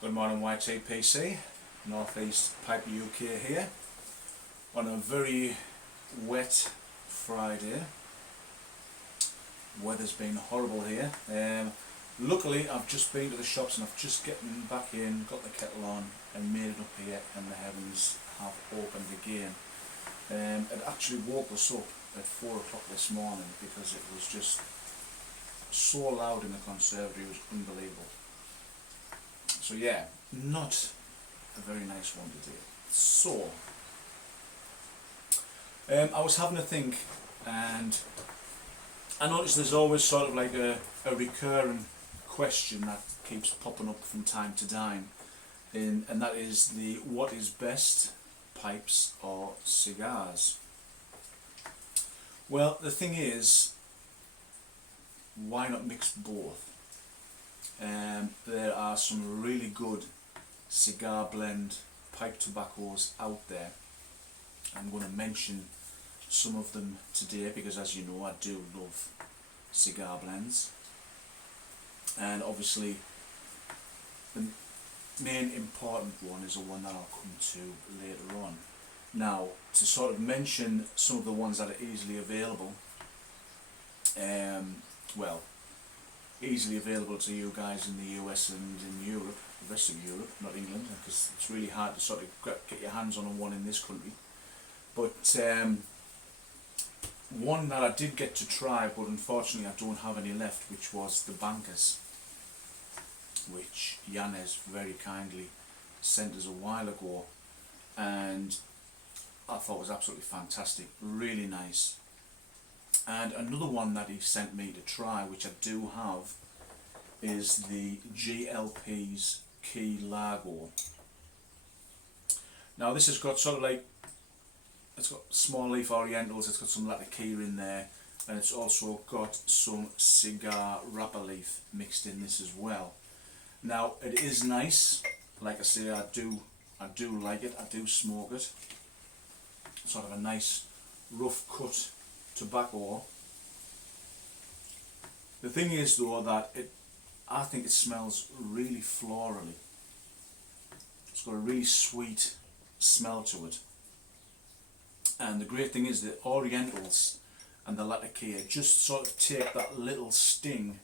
Good morning YTPC, North East Piper UK here, on a very wet Friday. Weather's been horrible here. Luckily I've just been to the shops and I've just getting back in, got the kettle on and made it up here, and the heavens have opened again. It actually woke us up at 4 o'clock this morning because it was just so loud in the conservatory. It was unbelievable. So yeah, not a very nice one today. So, I was having a think, and I noticed there's always sort of like a recurring question that keeps popping up from time to time, and that is the what is best, pipes or cigars? Well, the thing is, why not mix both? There are some really good cigar blend pipe tobaccos out there. I'm going to mention some of them today because, as you know, I do love cigar blends, and obviously the main important one is the one that I'll come to later on. Now, to sort of mention some of the ones that are easily available, well, easily available to you guys in the US and in Europe, the rest of Europe, not England, because it's really hard to sort of get your hands on one in this country. But one that I did get to try, but unfortunately I don't have any left, which was the Bankers, which Yanez very kindly sent us a while ago, and I thought was absolutely fantastic, really nice. And another one that he sent me to try, which I do have, is the GLP's Key Largo. Now this has got sort of like, it's got small leaf orientals, it's got some latakia in there, and it's also got some cigar wrapper leaf mixed in this as well. Now it is nice, like I say, I do like it, I do smoke it. Sort of a nice rough cut tobacco. The thing is though that I think it smells really florally. It's got a really sweet smell to it, and the great thing is the orientals and the latakia just sort of take that little sting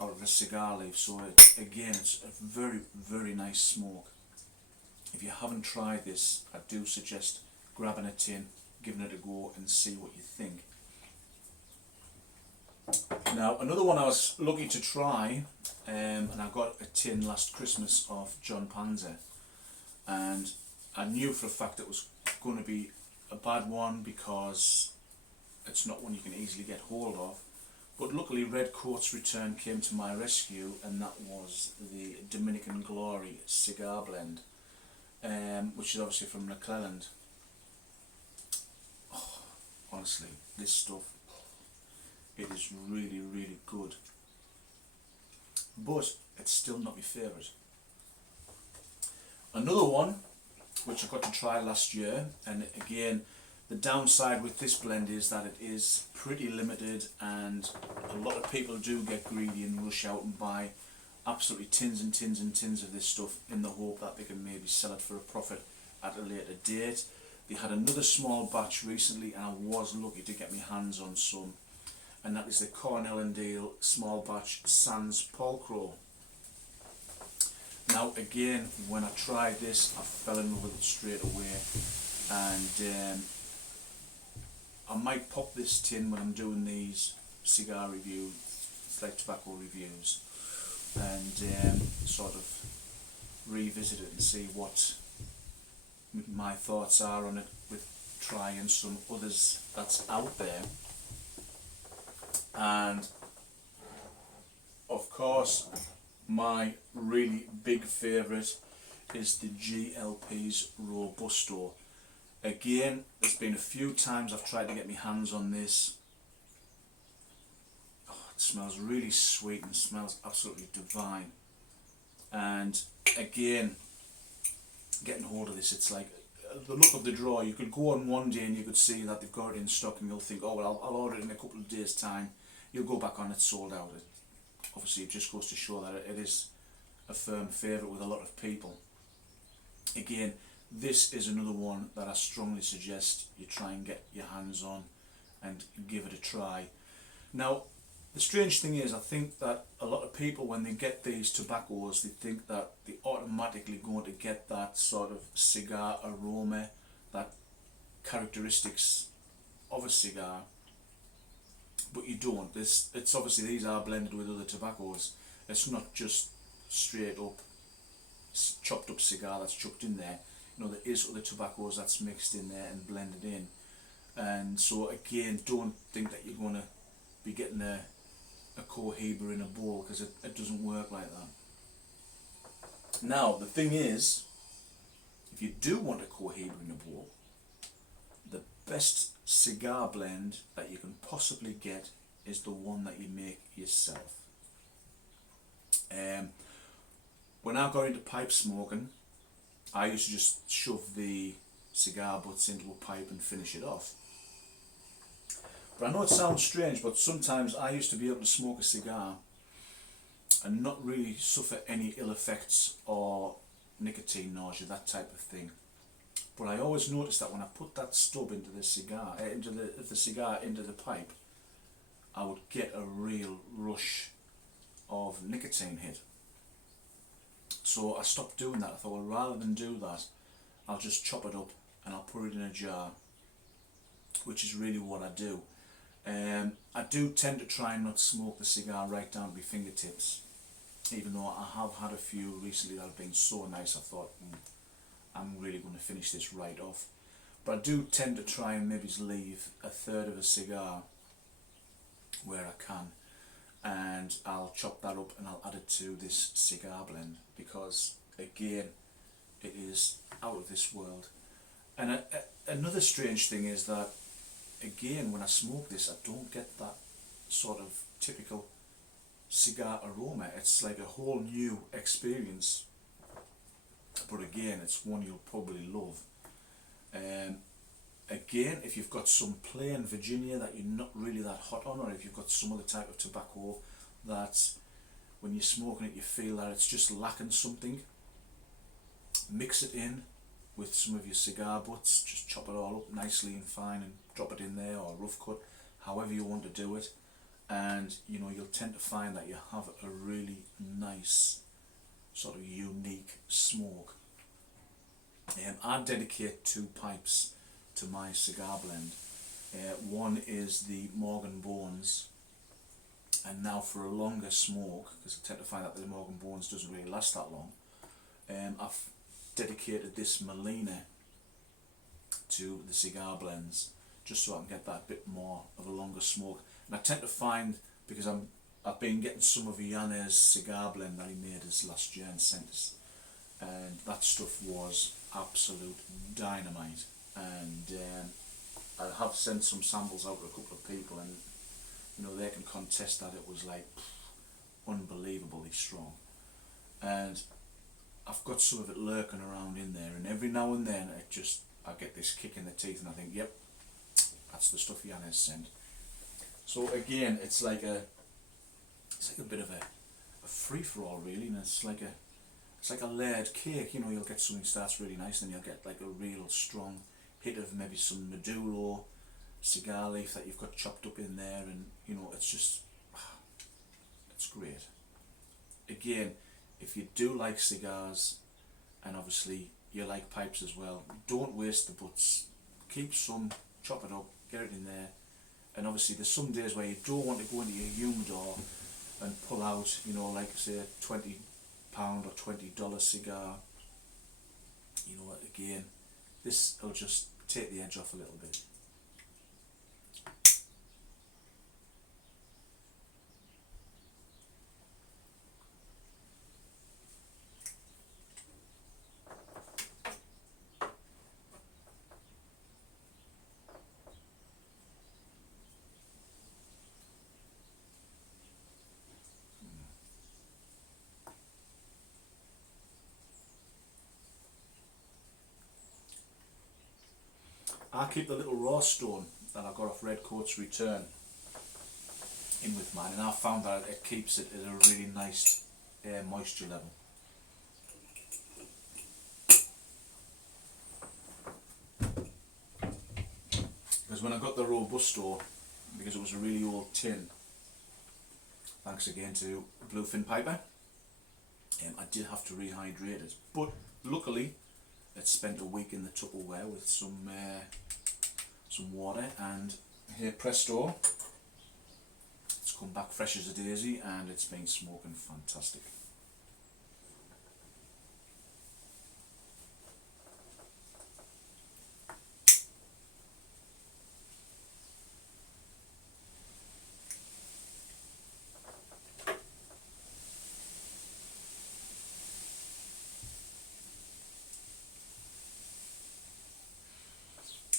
out of the cigar leaf. So again, it's a very, very nice smoke. If you haven't tried this, I do suggest grabbing a tin, giving it a go and see what you think. Now another one I was lucky to try, and I got a tin last Christmas of John Panzer, and I knew for a fact it was going to be a bad one because it's not one you can easily get hold of, but luckily Red Coat's return came to my rescue, and that was the Dominican Glory cigar blend, which is obviously from McClelland. Honestly, this stuff, it is really, really good, but it's still not my favourite. Another one which I got to try last year, and again the downside with this blend is that it is pretty limited, and a lot of people do get greedy and rush out and buy absolutely tins and tins and tins of this stuff in the hope that they can maybe sell it for a profit at a later date. They had another small batch recently and I was lucky to get my hands on some, and that is the Cornell and Dale small batch Sans Polcro. Now again, when I tried this I fell in love with it straight away, and I might pop this tin when I'm doing these cigar reviews, like tobacco reviews, and sort of revisit it and see what my thoughts are on it with trying some others that's out there. And of course my really big favourite is the GLP's Robusto. Again, there's been a few times I've tried to get my hands on this. Oh, it smells really sweet and smells absolutely divine, and again, getting hold of this, it's like the look of the draw. You could go on one day and you could see that they've got it in stock and you'll think, oh well, I'll order it in a couple of days time. You'll go back on, it's sold out. Obviously it just goes to show that it is a firm favourite with a lot of people. Again, this is another one that I strongly suggest you try and get your hands on and give it a try. Now, the strange thing is, I think that a lot of people, when they get these tobaccos, they think that they're automatically going to get that sort of cigar aroma, that characteristics of a cigar, but you don't. It's obviously, these are blended with other tobaccos. It's not just straight up chopped up cigar that's chucked in there. You know, there is other tobaccos that's mixed in there and blended in. And so again, don't think that you're going to be getting a Cohiba in a bowl, because it doesn't work like that. Now, the thing is, if you do want a Cohiba in a bowl, the best cigar blend that you can possibly get is the one that you make yourself. When I got into pipe smoking, I used to just shove the cigar butts into a pipe and finish it off. But I know it sounds strange, but sometimes I used to be able to smoke a cigar and not really suffer any ill effects or nicotine nausea, that type of thing. But I always noticed that when I put that stub into the cigar, into the pipe, I would get a real rush of nicotine hit. So I stopped doing that. I thought, well, rather than do that, I'll just chop it up and I'll put it in a jar, which is really what I do. I do tend to try and not smoke the cigar right down to my fingertips, even though I have had a few recently that have been so nice I thought, I'm really going to finish this right off. But I do tend to try and maybe leave a third of a cigar where I can, and I'll chop that up and I'll add it to this cigar blend, because again, it is out of this world. And another strange thing is that, again, when I smoke this, I don't get that sort of typical cigar aroma. It's like a whole new experience, but again, it's one you'll probably love. Again, if you've got some plain Virginia that you're not really that hot on, or if you've got some other type of tobacco that when you're smoking it you feel that it's just lacking something, mix it in with some of your cigar butts, just chop it all up nicely and fine and drop it in there, or rough cut, however you want to do it, and you know, you'll tend to find that you have a really nice sort of unique smoke. I dedicate 2 pipes to my cigar blend. One is the Morgan Bones, and now for a longer smoke, because I tend to find that the Morgan Bones doesn't really last that long, I've dedicated this Molina to the cigar blends, just so I can get that bit more of a longer smoke. And I tend to find, because I've been getting some of Yanez's cigar blend that he made us last year and sent us, and that stuff was absolute dynamite. And I have sent some samples out to a couple of people, and you know, they can contest that it was like unbelievably strong. And I've got some of it lurking around in there, and every now and then I get this kick in the teeth and I think, yep, that's the stuff Yanez sent. So again, it's like a bit of a free-for-all really, and it's like a layered cake. You know, you'll get something starts really nice, and then you'll get like a real strong hit of maybe some Maduro cigar leaf that you've got chopped up in there, and you know, it's great. Again, if you do like cigars, and obviously you like pipes as well, don't waste the butts. Keep some, chop it up, get it in there. And obviously there's some days where you don't want to go into your humidor and pull out, you know, like say a £20 or $20 cigar. You know what, again, this will just take the edge off a little bit. I keep the little raw stone that I got off Redcoat's Return in with mine, and I found that it keeps it at a really nice moisture level. because when I got the Robusto, because it was a really old tin, thanks again to Bluefin Piper, I did have to rehydrate it, but luckily it spent a week in the Tupperware with some water, and here presto, it's come back fresh as a daisy and it's been smoking fantastic.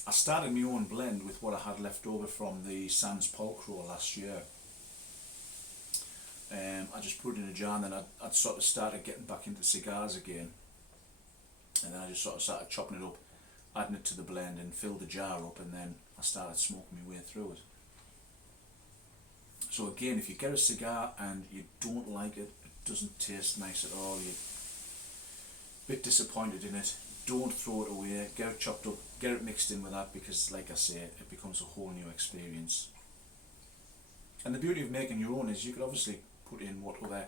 I started my own blend with what I had left over from the Sans Polcro last year. I just put it in a jar, and then I'd sort of started getting back into cigars again, and then I just sort of started chopping it up, adding it to the blend and filled the jar up, and then I started smoking my way through it. So again, if you get a cigar and you don't like it, it doesn't taste nice at all, you're a bit disappointed in it, don't throw it away, get it chopped up, get it mixed in with that, because like I say, it becomes a whole new experience. And the beauty of making your own is you could obviously put in what other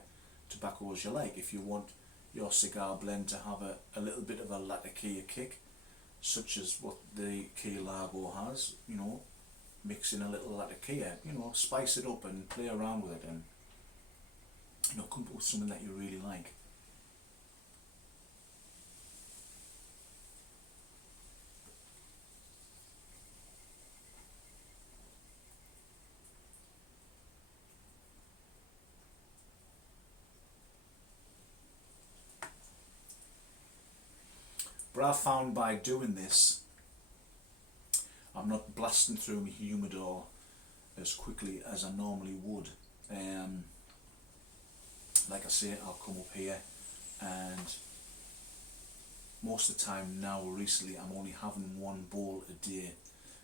tobaccos you like. If you want your cigar blend to have a little bit of a Latakia kick, such as what the Key Largo has, you know, mix in a little Latakia, you know, spice it up and play around with it, and you know, come up with something that you really like. But I found by doing this, I'm not blasting through my humidor as quickly as I normally would. Like I say, I'll come up here, and most of the time now, recently, I'm only having one bowl a day.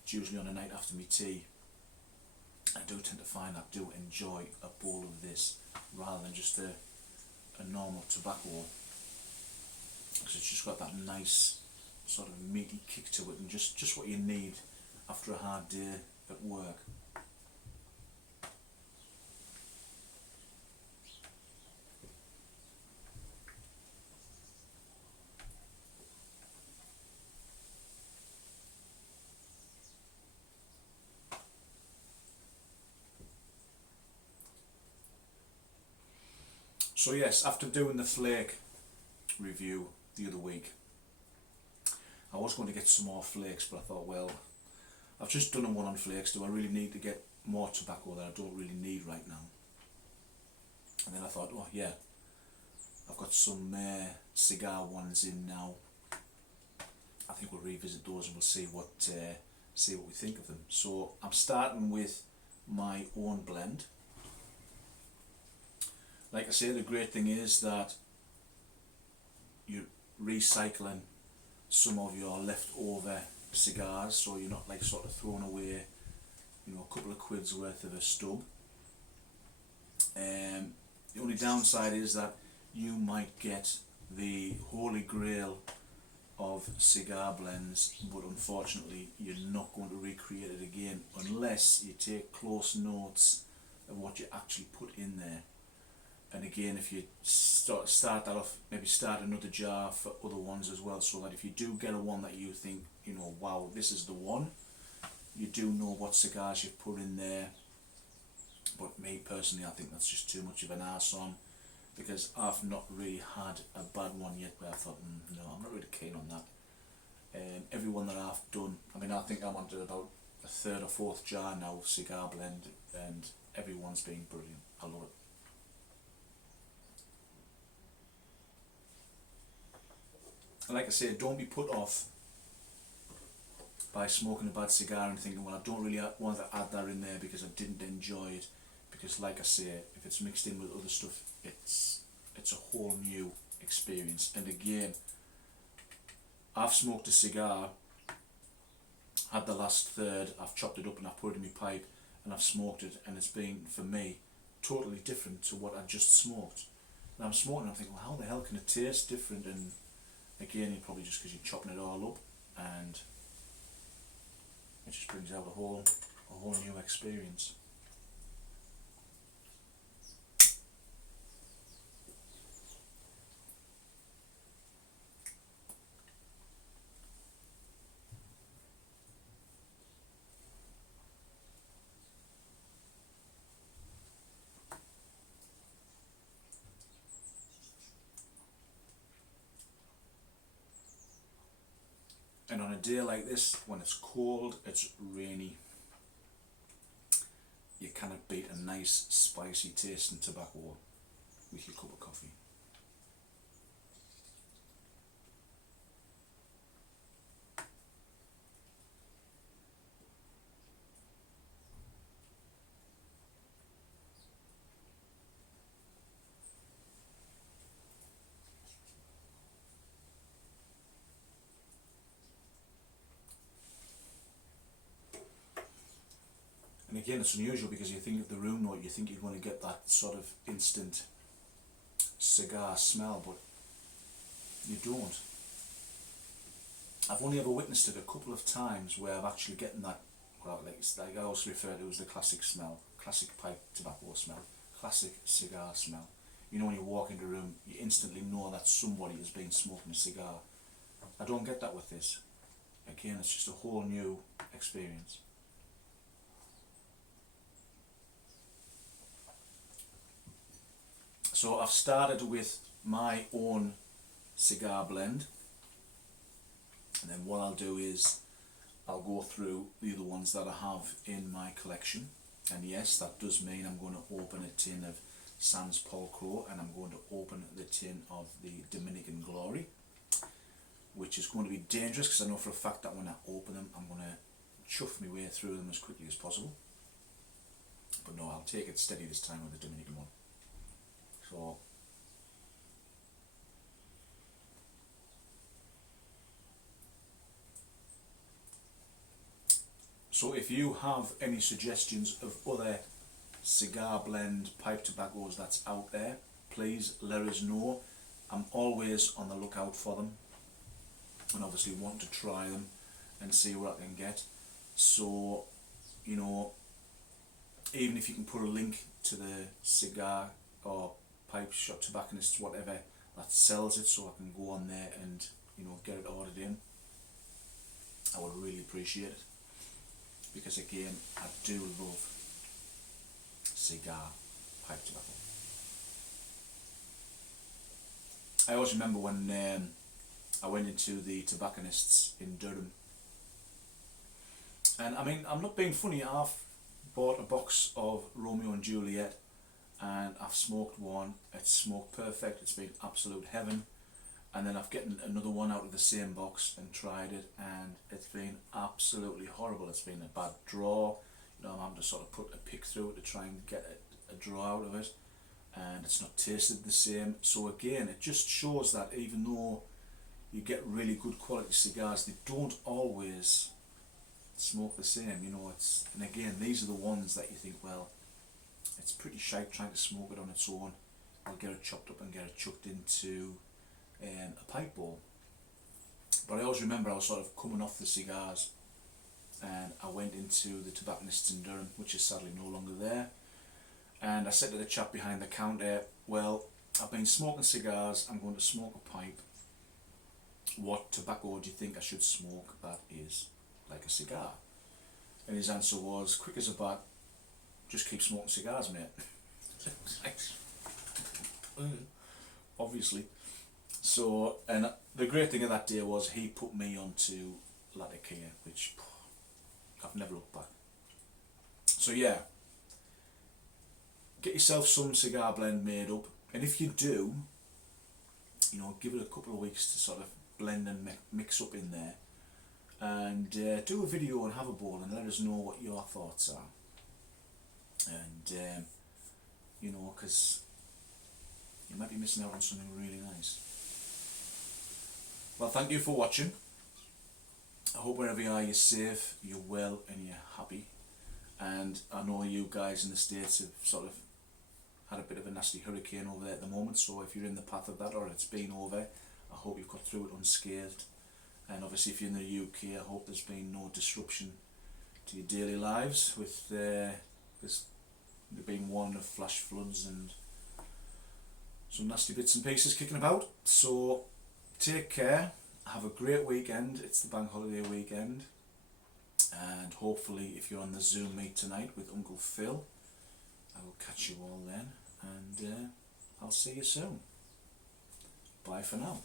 It's usually on a night after my tea. I do tend to find I do enjoy a bowl of this rather than just a normal tobacco, because it's just got that nice sort of meaty kick to it, and just what you need after a hard day at work. So yes, after doing the flake review the other week, I was going to get some more flakes, but I thought, well, I've just done one on flakes, do I really need to get more tobacco that I don't really need right now? And then I thought, oh yeah, I've got some cigar ones in now. I think we'll revisit those and we'll see what we think of them. So I'm starting with my own blend. Like I say, the great thing is that you're recycling some of your leftover cigars, so you're not like sort of throwing away, you know, a couple of quid's worth of a stub. The only downside is that you might get the holy grail of cigar blends, but unfortunately you're not going to recreate it again unless you take close notes of what you actually put in there. And again, if you start that off, maybe start another jar for other ones as well, so that if you do get a one that you think, you know, wow, this is the one, you do know what cigars you've put in there. But me personally, I think that's just too much of an arse on, because I've not really had a bad one yet where I thought, no, I'm not really keen on that. Every one that I've done, I mean, I think I'm on to about a third or fourth jar now of cigar blend, and everyone's been brilliant. I love it. And like I say, don't be put off by smoking a bad cigar and thinking, well, I don't really want to add that in there because I didn't enjoy it. Because like I say, if it's mixed in with other stuff, it's a whole new experience. And again, I've smoked a cigar, had the last third, I've chopped it up and I've put it in my pipe and I've smoked it, and it's been, for me, totally different to what I just smoked. And I'm smoking and I'm thinking, well, how the hell can it taste different? And again, probably just because you're chopping it all up, and it just brings out a whole new experience. And on a day like this, when it's cold, it's rainy, you cannot beat a nice spicy tasting tobacco with your cup of coffee. And again, it's unusual because you think of the room note, you think you're going to get that sort of instant cigar smell, but you don't. I've only ever witnessed it a couple of times where I've actually getting that, well, like I always refer to it as the classic smell, classic pipe tobacco smell, classic cigar smell. You know, when you walk into a room, you instantly know that somebody has been smoking a cigar. I don't get that with this. Again, it's just a whole new experience. So I've started with my own cigar blend, and then what I'll do is I'll go through the other ones that I have in my collection. And yes, that does mean I'm going to open a tin of Sans Paul Crow, and I'm going to open the tin of the Dominican Glory, which is going to be dangerous because I know for a fact that when I open them I'm going to chuff my way through them as quickly as possible. But no, I'll take it steady this time with the Dominican one. So if you have any suggestions of other cigar blend pipe tobaccos that's out there, please let us know. I'm always on the lookout for them, and obviously want to try them and see what I can get. So, you know, even if you can put a link to the cigar or pipe shop tobacconists, whatever, that sells it, so I can go on there and, you know, get it ordered in, I would really appreciate it. Because again, I do love cigar pipe tobacco. I always remember when I went into the tobacconists in Durham, and I mean, I'm not being funny, I've bought a box of Romeo and Juliet and I've smoked one, it's smoked perfect, it's been absolute heaven. And then I've gotten another one out of the same box and tried it, and it's been absolutely horrible. It's been a bad draw. You know, I'm having to sort of put a pick through it to try and get a draw out of it, and it's not tasted the same. So again, it just shows that even though you get really good quality cigars, they don't always smoke the same. You know, and again, these are the ones that you think, well, it's pretty shite trying to smoke it on its own. I'll get it chopped up and get it chucked into a pipe bowl. But I always remember I was sort of coming off the cigars, and I went into the tobacconists in Durham, which is sadly no longer there, and I said to the chap behind the counter, well, I've been smoking cigars, I'm going to smoke a pipe. What tobacco do you think I should smoke that is like a cigar? And his answer was, quick as a bat, just keep smoking cigars, mate. Obviously. So, and the great thing of that day was he put me onto Latakia, which I've never looked back. So yeah, get yourself some cigar blend made up, and if you do, you know, give it a couple of weeks to sort of blend and mix up in there, and do a video and have a bowl and let us know what your thoughts are. And you know, because you might be missing out on something really nice. Well, thank you for watching. I hope wherever you are, you're safe, you're well, and you're happy. And I know you guys in the States have sort of had a bit of a nasty hurricane over there at the moment, so if you're in the path of that or it's been over, I hope you've got through it unscathed. And obviously if you're in the UK, I hope there's been no disruption to your daily lives with this being one of flash floods and some nasty bits and pieces kicking about. So take care, have a great weekend. It's the bank holiday weekend, and hopefully if you're on the Zoom meet tonight with Uncle Phil, I will catch you all then, and I'll see you soon. Bye for now.